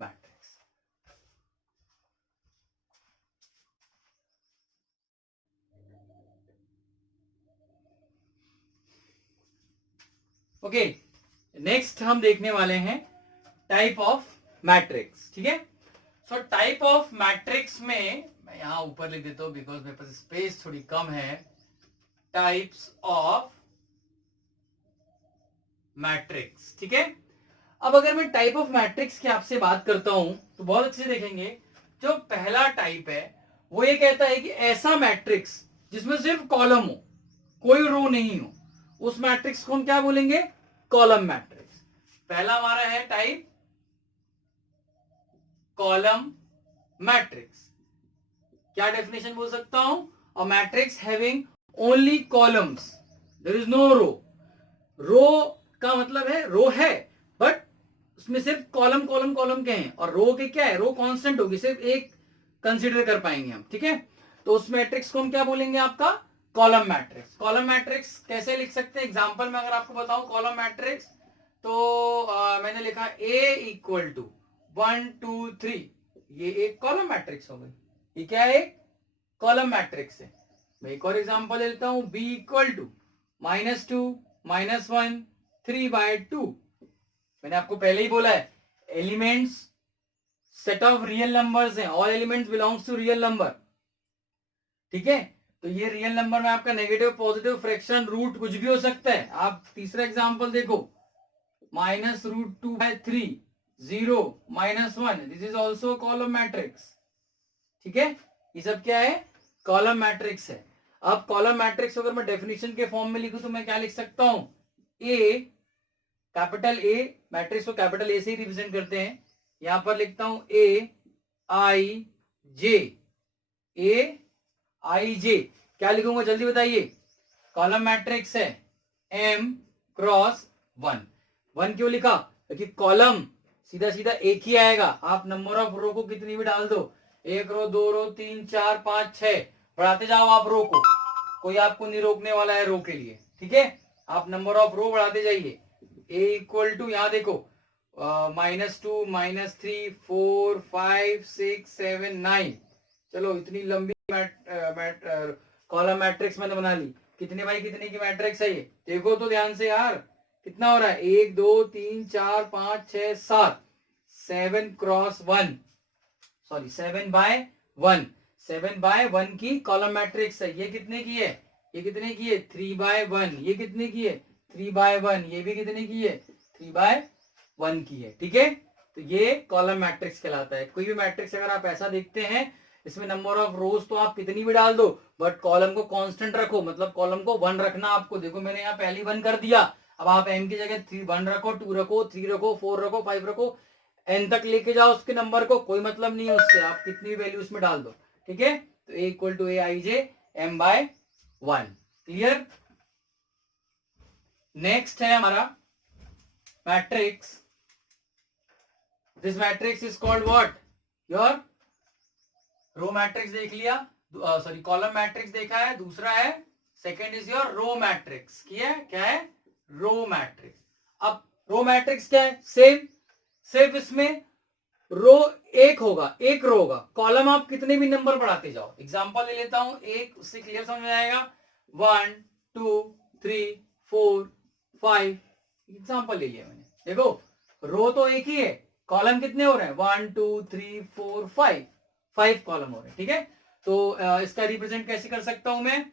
matrix. Okay, next हम देखने वाले हैं टाइप ऑफ मैट्रिक्स, ठीक है। सो टाइप ऑफ मैट्रिक्स में मैं यहां ऊपर लिख देता हूं बिकॉज मेरे पास स्पेस थोड़ी कम है। टाइप्स ऑफ मैट्रिक्स, ठीक है। अब अगर मैं टाइप ऑफ मैट्रिक्स की आपसे बात करता हूं तो बहुत अच्छे से देखेंगे। जो पहला टाइप है वो ये कहता है कि ऐसा मैट्रिक्स जिसमें सिर्फ कॉलम हो, कोई रो नहीं हो, उस मैट्रिक्स को हम क्या बोलेंगे? Column matrix. पहला हमारा है टाइप कॉलम मैट्रिक्स। क्या डेफिनेशन बोल सकता हूं? A matrix having only columns, there is no row. Row का मतलब है रो है बट उसमें सिर्फ कॉलम कॉलम कॉलम के हैं, और रो के क्या है? रो कांस्टेंट होगी, सिर्फ एक कंसीडर कर पाएंगे हम, ठीक है। तो उस मैट्रिक्स को हम क्या बोलेंगे? आपका कॉलम मैट्रिक्स। कॉलम मैट्रिक्स कैसे लिख सकते हैं? एग्जांपल में अगर आपको बताऊं कॉलम मैट्रिक्स, तो मैंने लिखा A इक्वल टू 1 2 3, ये एक कॉलम मैट्रिक्स हो गई। ये क्या है? एक कॉलम मैट्रिक्स है। मैं एक और एग्जांपल लेता हूं, B इक्वल टू -2 -1 3/2। मैंने आपको पहले ही बोला है elements set of real numbers हैं, all elements belongs to real number, ठीक है। तो ये रियल नंबर में आपका नेगेटिव पॉजिटिव फ्रैक्शन रूट कुछ भी हो सकता है। आप तीसरा एग्जांपल देखो, -√2/3 0 -1, this is also column matrix, ठीक है। ये सब क्या है? कॉलम मैट्रिक्स है। अब कॉलम मैट्रिक्स अगर मैं डेफिनेशन के फॉर्म में लिखूं तो मैं क्या लिख सकता हूं? ए, कैपिटल ए, मैट्रिक्स को कैपिटल ए से ही रिप्रेजेंट करते हैं। यहां पर लिखता हूं A I J। क्या लिखूंगा जल्दी बताइए? कॉलम मैट्रिक्स है M क्रॉस 1। 1 क्यों लिखा? क्योंकि कॉलम सीधा सीधा एक ही आएगा। आप नंबर ऑफ रो को कितनी भी डाल दो, 1 रो 2 रो 3 4 5 6, बढ़ाते जाओ आप रो को, कोई आपको नहीं रोकने वाला है रो के लिए, ठीक है। आप नंबर ऑफ रो बढ़ाते जाइए। A इक्वल टू, यहां देखो, -2 -3 4 5 6 7 9। चलो इतनी लंबी कॉलम मैट्रिक्स मैंने बना ली। कितने बाई कितने की मैट्रिक्स है ये? देखो तो ध्यान से यार, कितना हो रहा है? 1 2 3 4 5 6 7, 7 क्रॉस 1, सॉरी 7/1, 7/1 की कॉलम मैट्रिक्स है। ये कितने की है? ये कितने की है? 3/1। ये कितने की है? 3/1। ये भी कितने की है? 3/1 की है, ठीक है। तो ये कॉलम मैट्रिक्स कहलाता है। कोई भी मैट्रिक्स अगर आप ऐसा देखते हैं, इसमें नंबर ऑफ रोज तो आप कितनी भी डाल दो बट कॉलम को कांस्टेंट रखो, मतलब कॉलम को 1 रखना आपको। देखो मैंने यहाँ पहली 1 कर दिया, अब आप m की जगह 1 रखो, 2 रखो, 3 रखो, 4 रखो, 5 रखो, n तक लेके जाओ उसके नंबर को, कोई मतलब नहीं है उससे, आप कितनी भी वैल्यू उसमें डाल दो, ठीक है। तो A equal to AIJ M/1, clear. Next है हमारा matrix. This matrix is called what? Your row matrix देख लिया, सॉरी कॉलम मैट्रिक्स देखा है। दूसरा है, second is your row matrix. क्या है? Row matrix. अब रो मैट्रिक्स क्या है? सेम, सिर्फ इसमें रो एक होगा, एक रो होगा, कॉलम आप कितने भी नंबर बढ़ाते जाओ। एग्जांपल ले लेता हूं एक, उससे क्लियर समझ में आएगा। 1 2 3 4 5 एग्जांपल ले लिया मैंने। देखो रो तो एक ही है, कॉलम कितने हो रहे हैं? 1 2 3 4 5 कॉलम हो रहे हैं, ठीक है। तो इसका रिप्रेजेंट कैसे कर सकता हूं मैं?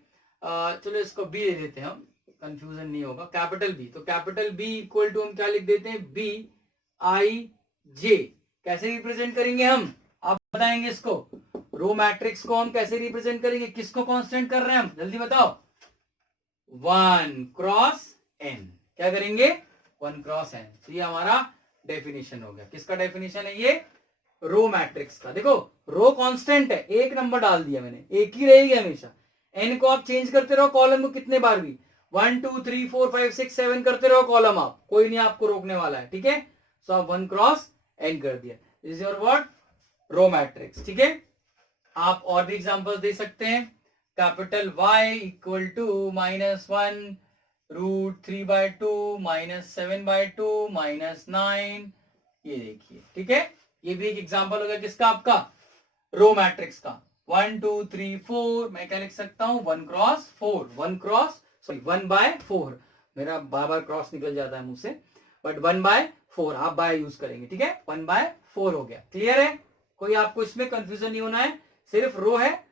चलो इसको बी ले लेते हैं हम, कंफ्यूजन नहीं होगा। कैपिटल बी, तो कैपिटल बी इक्वल टू हम क्या लिख देते हैं? BIJ। कैसे रिप्रेजेंट करेंगे हम? आप बताएंगे इसको। रो मैट्रिक्स को हम कैसे रिप्रेजेंट करेंगे? किसको कांस्टेंट कर रहे हैं हम? जल्दी बताओ। 1 क्रॉस n। क्या करेंगे? 1 क्रॉस n। तो ये हमारा डेफिनेशन हो गया। किसका डेफिनेशन है ये? रो मैट्रिक्स का। देखो रो कांस्टेंट है, एक नंबर डाल दिया मैंने, एक ही रहेगी हमेशा। n को आप चेंज करते रहो, कॉलम को कितने बार भी, 1 2 3 4 5 6 7 करते रहो कॉलम, आप कोई नहीं आपको रोकने वाला है, ठीक है। सो आप 1 क्रॉस n कर दिया, is your what? Row matrix, ठीक है। आप और भी एग्जांपल्स दे सकते हैं। कैपिटल Y इक्वल टू -1 √3/2 -7/2 -9, ये देखिए, ठीक है। ये भी एक एग्जांपल हो गया किसका? आपका रो मैट्रिक्स का। 1 2 3 4, मैं क्या लिख सकता हूं? 1 क्रॉस 4, 1 क्रॉस सॉरी 1/4। मेरा बार बार क्रॉस निकल जाता है मुंह से, बट 1/4 आप बाय यूज करेंगे, ठीक है। 1/4 हो गया, क्लियर है। कोई आपको इसमें कंफ्यूजन नहीं होना है, सिर्फ रो है,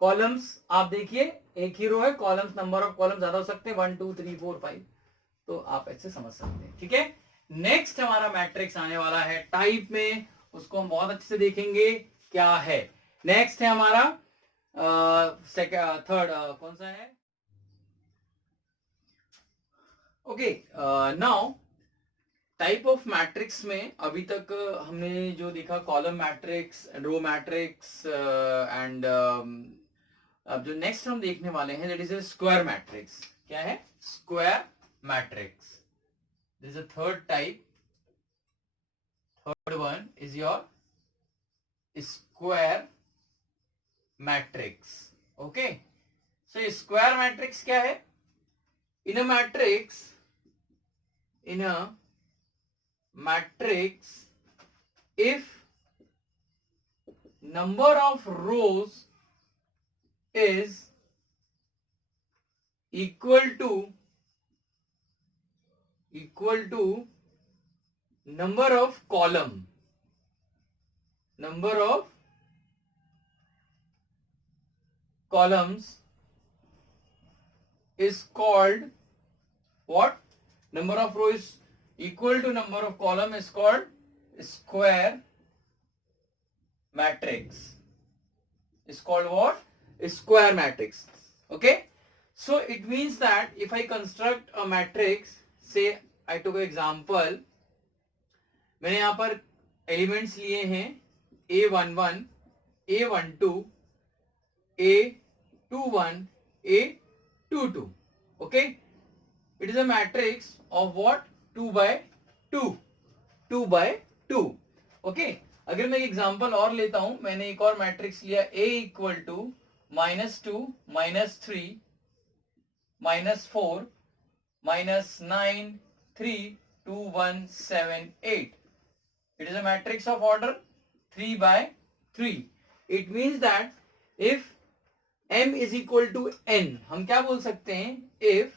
कॉलम्स आप देखिए एक ही रो है, कॉलम्स नंबर ऑफ कॉलम ज्यादा हो सकते हैं 1 2 3 4 5, तो आप ऐसे समझ सकते हैं, ठीक है। नेक्स्ट हमारा मैट्रिक्स आने वाला है टाइप में, उसको हम बहुत अच्छे से देखेंगे क्या है। नेक्स्ट है हमारा थर्ड कौन सा है, okay. Now type of matrix में अभी तक हमने जो देखा column matrix, row matrix and अब जो नेक्स्ट हम देखने वाले हैं that is a square matrix. क्या है, square matrix. This is a third type, third one is your square matrix, okay. So square matrix क्या है, in a matrix, in a matrix if number of rows is equal to number of columns is called what, number of row is equal to number of column is called square matrix, is called what, square matrix, okay. So it means that if I construct a matrix, say I took an example, मैंने यहां पर elements लिए हैं A11, A12, A21, A22, okay. It is a matrix of what, 2 by 2, 2 by 2, okay. अगर मैं एक example और लेता हूं, मैंने एक और मैट्रिक्स लिया A equal to -2, -3, -4, -9, 3, 2, 1, 7, 8. It is a matrix of order 3 by 3. It means that if m is equal to n, हम क्या बोल सकते हैं, if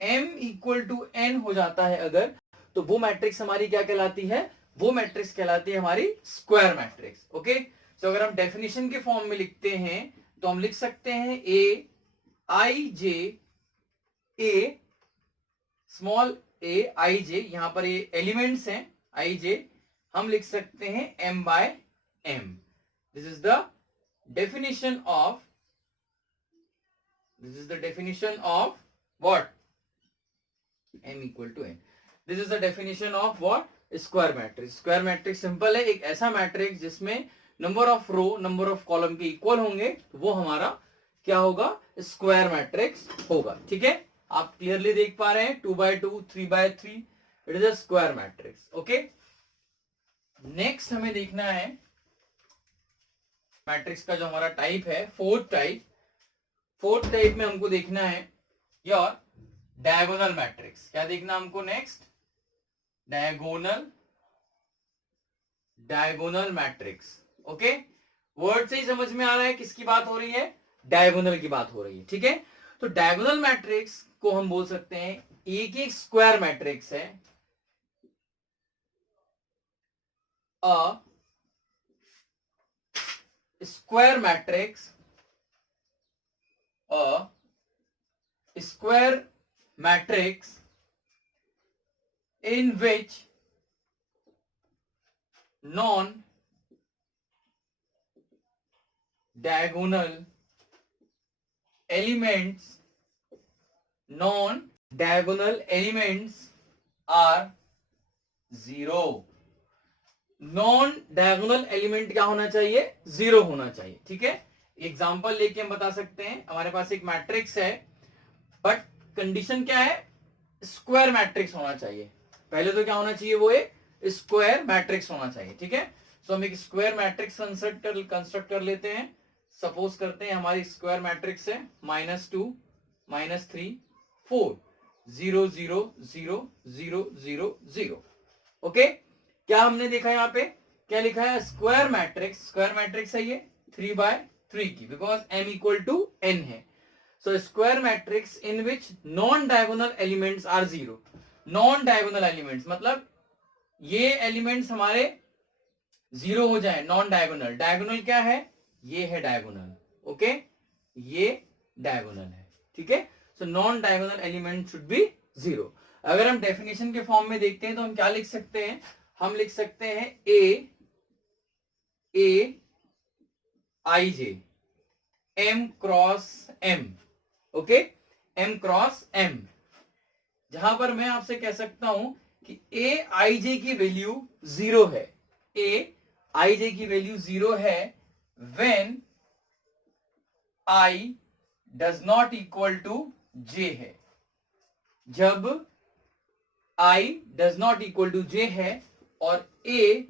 m equal to n हो जाता है अगर, तो वो मैट्रिक्स हमारी क्या कहलाती है, वो मैट्रिक्स कहलाती है हमारी स्क्वायर मैट्रिक्स, ओके। तो अगर हम डेफिनेशन के फॉर्म में लिखते हैं तो हम लिख सकते हैं a i j, a small a i j, यहां पर ये एलिमेंट्स हैं i j, हम लिख सकते हैं m by m. This is the definition of, this is the definition of what, m equal to n. This is the definition of what, square matrix. Square matrix simple है, एक ऐसा matrix जिसमें number of row number of column के equal होंगे, तो वो हमारा क्या होगा, स्क्वायर मैट्रिक्स होगा, ठीक है। आप क्लियरली देख पा रहे हैं 2 by 2, 3 by 3, it is a square matrix, okay. Next हमें देखना है मैट्रिक्स का जो हमारा टाइप है, फोर्थ टाइप। फोर्थ टाइप में हमको देखना है योर डायगोनल मैट्रिक्स। क्या देखना हमको next, diagonal matrix, okay. Word से ही समझ में आ रहा है किसकी बात हो रही है, डायगोनल की बात हो रही है, ठीक है। तो डायगोनल मैट्रिक्स को हम बोल सकते हैं एक स्क्वायर मैट्रिक्स है, अ square matrix, a square matrix in which non-diagonal elements are zero. Non diagonal element क्या होना चाहिए, जीरो होना चाहिए, ठीक है। एग्जांपल लेके हम बता सकते हैं, हमारे पास एक मैट्रिक्स है बट कंडीशन क्या है, स्क्वायर मैट्रिक्स होना चाहिए। पहले तो क्या होना चाहिए, वो एक स्क्वायर मैट्रिक्स होना चाहिए, ठीक है। सो हम एक स्क्वायर मैट्रिक्स कंस्ट्रक्ट कर लेते हैं। सपोज करते हैं हमारी स्क्वायर मैट्रिक्स है -2, -3, 4, 0 0 0 0 0 0, ओके। क्या हमने देखा यहाँ पे, क्या लिखा है, स्क्वायर मैट्रिक्स। स्क्वायर मैट्रिक्स है ये 3 by 3 की, because m equal to n है। So square matrix in which non-diagonal elements are zero. Non-diagonal elements मतलब ये एलिमेंट्स हमारे जीरो हो जाए, नॉन डायगोनल. डायगोनल क्या है? ये है डायगोनल. ओके, ये डायगोनल है. ठीक है. So non diagonal element should be zero. अगर हम डेफिनेशन के फॉर्म में देखते हैं तो हम क्या लिख सकते हैं? हम लिख सकते हैं a I J m cross m. Okay, m cross m. जहां पर मैं आपसे कह सकता हूं कि ए आई जे की वैल्यू जीरो है. ए आई जे की वैल्यू जीरो है when i does not equal to j है. जब i does not equal to j है और ए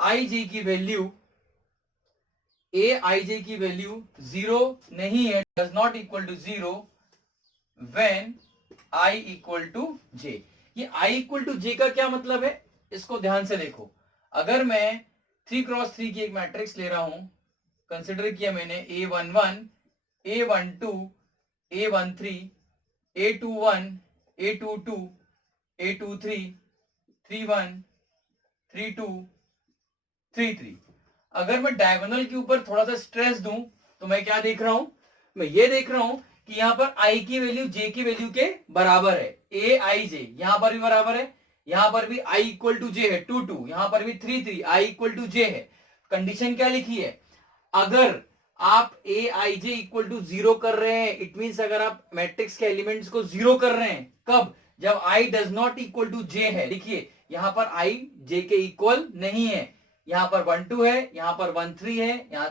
आई जे की वैल्यू जीरो नहीं है, does not equal to zero when i equal to j. ये आई इक्वल टू जे का क्या मतलब है? इसको ध्यान से देखो. अगर मैं 3x3 की एक मैट्रिक्स ले रहा हूं, कंसिडर किया मैंने A11, A12, A13, A21, A22, A23, 31, 32, 33. अगर मैं डायगोनल के ऊपर थोड़ा सा स्ट्रेस दूं तो मैं क्या देख रहा हूं? मैं ये देख रहा हूं कि यहां पर आई की वैल्यू जे की वैल्यू के बराबर है. ए आई जे यहां पर भी बराबर है, यहां पर भी आई इक्वल टू जे है 2 2, यहां पर भी 3 3, आई इक्वल टू जे है. कंडीशन क्या लिखी है? अगर आप ए आई जे इक्वल टू जीरो कर रहे हैं, इट मींस अगर आप मैट्रिक्स के एलिमेंट्स को जीरो कर रहे हैं, कब? जब i does not equal to j है. देखिए यहां पर आई जे के इक्वल नहीं है. यहां पर 1 2 है, यहां पर 1 3 है, यहां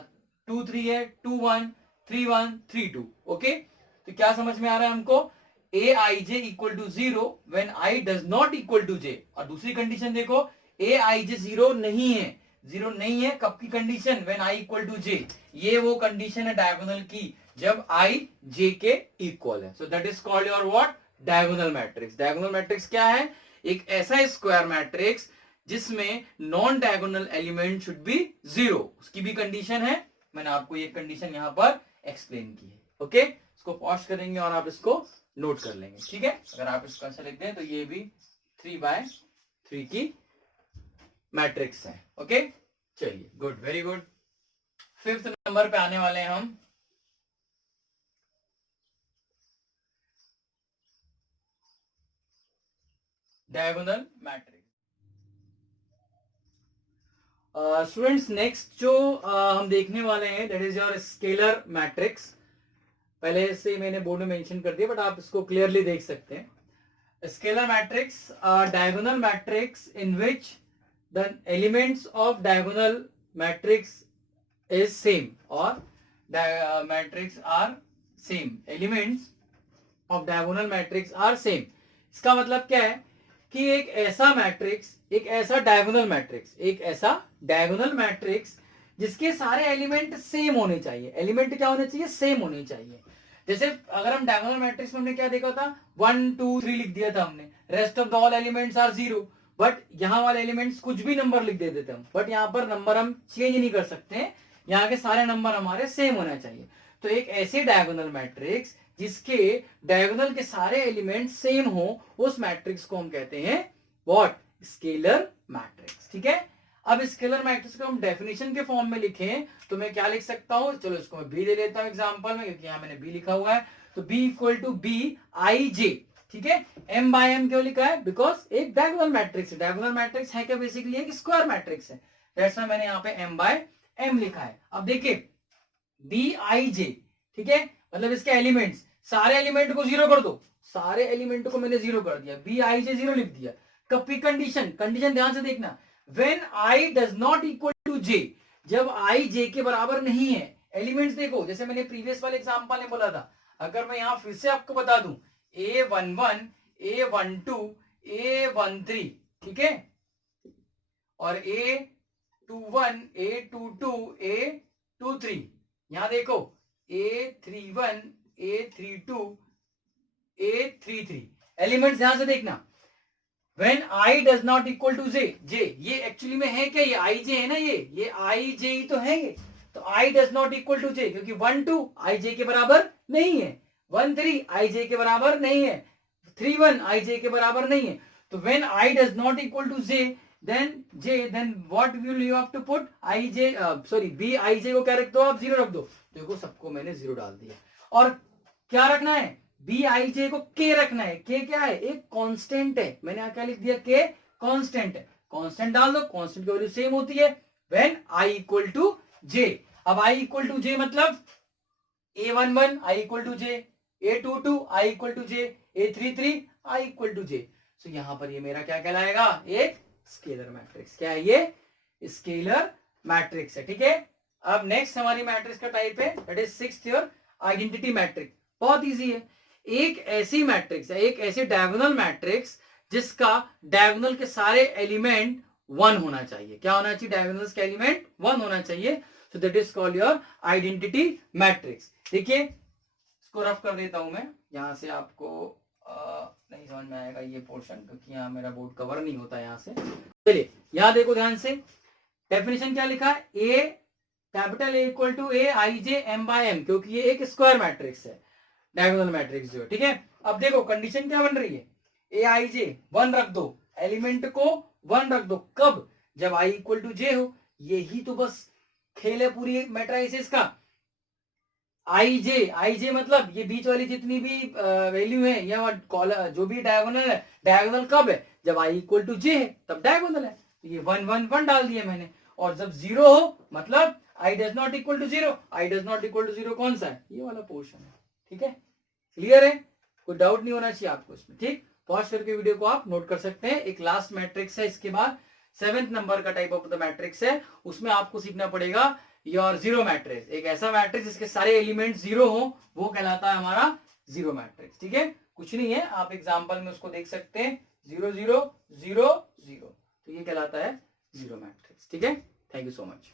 2 3 है, 2 1, 3 1, 3 2. ओके, तो क्या समझ में आ रहा है हमको? A I j equal to zero when i does not equal to j. और दूसरी कंडीशन देखो, ए आई जे जीरो नहीं है. जीरो नहीं है कब की condition? When i equal to j. ये वो कंडीशन है डायगोनल की जब आई जे के इक्वल है. So that is called your what? Diagonal matrix. Diagonal matrix क्या है? एक ऐसा स्क्वायर मैट्रिक्स जिसमें non diagonal element should be zero. उसकी भी कंडीशन है, मैंने आपको ये कंडीशन यहां पर एक्सप्लेन की है. ओके, इसको पॉज करेंगे और आप इसको नोट कर लेंगे. ठीक है, अगर आप इसको ऐसा लिखते हैं तो ये भी 3x3 की मैट्रिक्स है. ओके, चलिए, good, very good. 5th number पे आने वाले हैं हम. Diagonal matrix. स्टूडेंट्स नेक्स्ट जो हम देखने वाले हैं that is your scalar matrix. पहले से मैंने बोर्ड में मेंशन कर दिया बट आप इसको क्लियरली देख सकते हैं. Scalar matrix, diagonal matrix in which the elements of diagonal matrix is same or matrix are same. Elements of diagonal matrix are same. इसका मतलब क्या है कि एक ऐसा मैट्रिक्स, एक ऐसा डायगोनल मैट्रिक्स जिसके सारे एलिमेंट सेम होने चाहिए. एलिमेंट क्या होने चाहिए? सेम होने चाहिए. जैसे अगर हम डायगोनल मैट्रिक्स में हमने क्या देखा था? 1 2 3 लिख दिया था हमने. Rest of the all elements are zero. But यहां वाले एलिमेंट्स कुछ भी नंबर लिख देते थे हम, बट यहां पर नंबर हम चेंज नहीं कर सकते हैं. यहाँ के सारे नंबर हमारे सेम होना चाहिए. तो एक ऐसे डायगोनल मैट्रिक्स जिसके डायगोनल के सारे एलिमेंट सेम हो, उस मैट्रिक्स को हम कहते हैं व्हाट? Scalar matrix. ठीक है. अब स्केलर मैट्रिक्स को हम डेफिनेशन के फॉर्म में लिखें तो मैं क्या लिख सकता हूं? चलो इसको मैं बी ले लेता हूं एग्जांपल में, क्योंकि यहां मैंने बी लिखा हुआ है. तो b equal to b i जे. ठीक है. m बाय m क्यों लिखा है? बिकॉज एक डायगोनल मैट्रिक्स है. डायगोनल मैट्रिक्स है क्या? बेसिकली एक स्क्वायर मैट्रिक्स है. दैट्स व्हाई मैंने यहाँ पे m बाय m लिखा है. अब देखिए बी आई जे. ठीक है, मतलब इसके एलिमेंट्स, सारे एलिमेंट को जीरो कर दो. सारे एलिमेंट को मैंने जीरो कर दिया. बी आई जे जीरो लिख दिया. कब की कंडीशन? कंडीशन ध्यान से देखना. When i does not equal to j. जब आई जे के बराबर नहीं है. एलिमेंट्स देखो, जैसे मैंने प्रीवियस वाले एग्जांपल में बोला था. अगर मैं यहां फिर से आपको बता दूं, A11, A12, A13, ठीक है, और A21, A22, A23. यहां देखो A31, A32, A33. एलिमेंट्स ध्यान से देखना. When I does not equal to J, J ये एक्चुअली में है क्या? ये I J है ना, ये I J ही तो है. तो i does not equal to j, क्योंकि 1 2 i j के बराबर नहीं है, 1 3 i j के बराबर नहीं है, 3 1 i j के बराबर नहीं है. तो when i does not equal to j, then what will you have to put i j, b i j को क्या रख दो आप, 0 रख दो. देखो सबको मैंने 0 डाल दिया. और क्या रखना है, b i j को k रखना है. k क्या है, एक कांस्टेंट है. मैंने यहाँ क्या लिख दिया, k कांस्टेंट है. कांस्टेंट डाल दो, कांस्टेंट की वैल्यू सेम होती है when i equal to j. अब i equal to j मतलब a11 i equal to j, a22 i equal to j, a33 i equal to j. सो यहां पर ये मेरा क्या कहलाएगा, एक स्केलर मैट्रिक्स. क्या है ये, स्केलर मैट्रिक्स है. ठीक है. अब नेक्स्ट हमारी मैट्रिक्स का टाइप है, that is sixth your identity matrix. बहुत इजी है. एक ऐसी मैट्रिक्स है, एक ऐसी डायगोनल मैट्रिक्स जिसका डायगोनल के सारे एलिमेंट 1 होना चाहिए. क्या होना चाहिए, डायगोनल्स के एलिमेंट 1 होना चाहिए. So that is called your identity matrix. देखिए इसको रफ कर देता हूं मैं, यहां से आपको नहीं समझ में आएगा ये पोर्शन, क्योंकि यहाँ मेरा बोर्ड कवर नहीं होता यहाँ से. चलिए यहाँ देखो ध्यान से, डेफिनेशन क्या लिखा है, a capital A equal to A I J M by m, क्योंकि ये एक स्क्वायर मैट्रिक्स है, डायगोनल मैट्रिक्स जो है. ठीक है. अब देखो कंडीशन क्या बन रही है, ए आई जे 1 रख दो, एलिमेंट को 1 रख दो. कब, जब आई इक्वल टू जे हो. यही तो बस खेल है पूरी मैट्रिसेस का. आई जे मतलब ये बीच वाली जितनी भी वैल्यू है या जो भी डायगोनल है, डायगोनल कब है, जब आई इक्वल टू जे है तब डायगोनल है. तो ये 1 1 1 डाल दिया मैंने. और जब 0 हो मतलब I does not equal to 0. I does not equal to 0 कौन सा है, ये वाला पोर्शन है. ठीक है, क्लियर है, कोई डाउट नहीं होना चाहिए आपको इसमें. ठीक, पॉज करके वीडियो को आप नोट कर सकते हैं. एक लास्ट मैट्रिक्स है, इसके बाद 7th नंबर का टाइप ऑफ द मैट्रिक्स है, उसमें आपको सीखना पड़ेगा योर जीरो मैट्रिक्स. एक ऐसा मैट्रिक्स जिसके सारे एलिमेंट 0 हो, वो कहलाता है हमारा जीरो मैट्रिक्स. ठीक है, कुछ नहीं है, आप एग्जांपल में उसको देख सकते हैं, 0 0 0 0, तो ये कहलाता है जीरो मैट्रिक्स. ठीक है, थैंक यू सो मच.